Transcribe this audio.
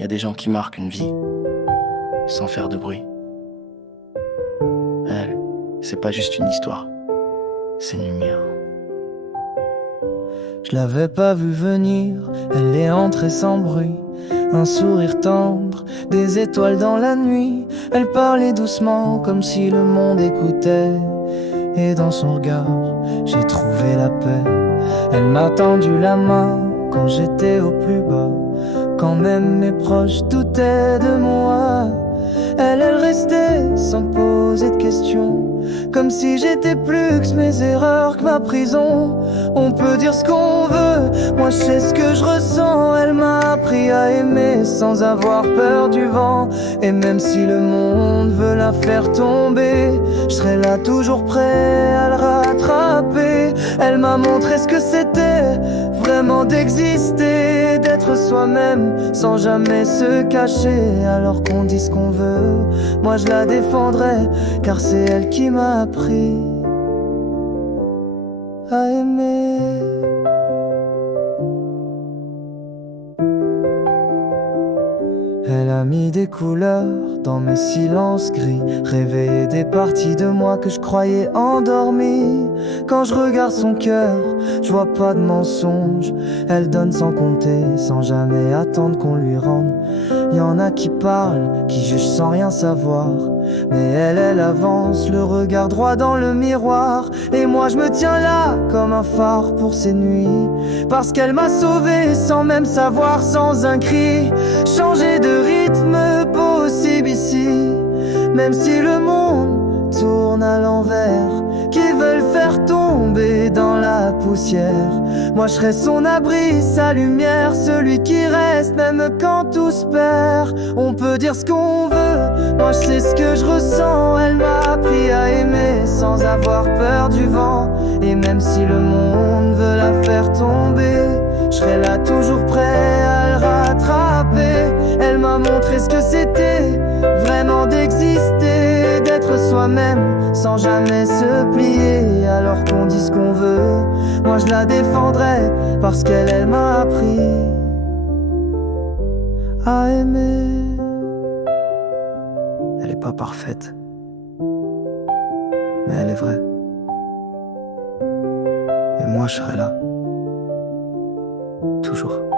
y a des gens qui marquent une vie sans faire de bruit. Elle, c'est pas juste une histoire, c'est une lumière. Je l'avais pas vue venir, elle est entrée sans bruit. Un sourire tendre, des étoiles dans la nuit. Elle parlait doucement comme si le monde écoutait. Et dans son regard, j'ai trouvé la paix. Elle m'a tendu la main quand j'étais au plus bas. Quand même mes proches doutaient de moi. Elle restait sans poser de questions, comme si j'étais plus que mes erreurs, que ma prison. On peut dire ce qu'on veut, moi je sais ce que je ressens. Elle m'a appris à aimer sans avoir peur du vent. Et même si le monde veut la faire tomber, je serai là toujours prêt à le rattraper. Elle m'a montré ce que c'était vraiment d'exister, d'être soi-même sans jamais se cacher. Alors qu'on dit ce qu'on veut, moi je la défendrai, car c'est elle qui m'a appris à aimer. Elle a mis des couleurs dans mes silences gris, réveillé des parties de moi que je croyais endormies. Quand je regarde son cœur, je vois pas de mensonge. Elle donne sans compter, sans jamais attendre qu'on lui rende. Y en a qui parlent, qui jugent sans rien savoir, mais elle avance, le regard droit dans le miroir. Et moi je me tiens là comme un phare pour ces nuits, parce qu'elle m'a sauvé sans même savoir, sans un cri. Changer de rythme possible ici, même si le monde tourne à l'envers, qui veulent faire tomber dans la poussière. Moi je serai son abri, sa lumière, celui qui reste même quand tout se perd. On peut dire ce qu'on veut, moi je sais ce que je ressens. Elle m'a appris à aimer sans avoir peur du vent. Et même si le monde veut la faire tomber, je serai là toujours prêt à le rattraper. Elle m'a montré ce que c'était vraiment d'exister, d'être soi-même sans jamais se plier. Alors qu'on dit ce qu'on veut, moi je la défendrai, parce qu'elle m'a appris à aimer. Elle est pas parfaite, mais elle est vraie. Et moi je serai là, toujours.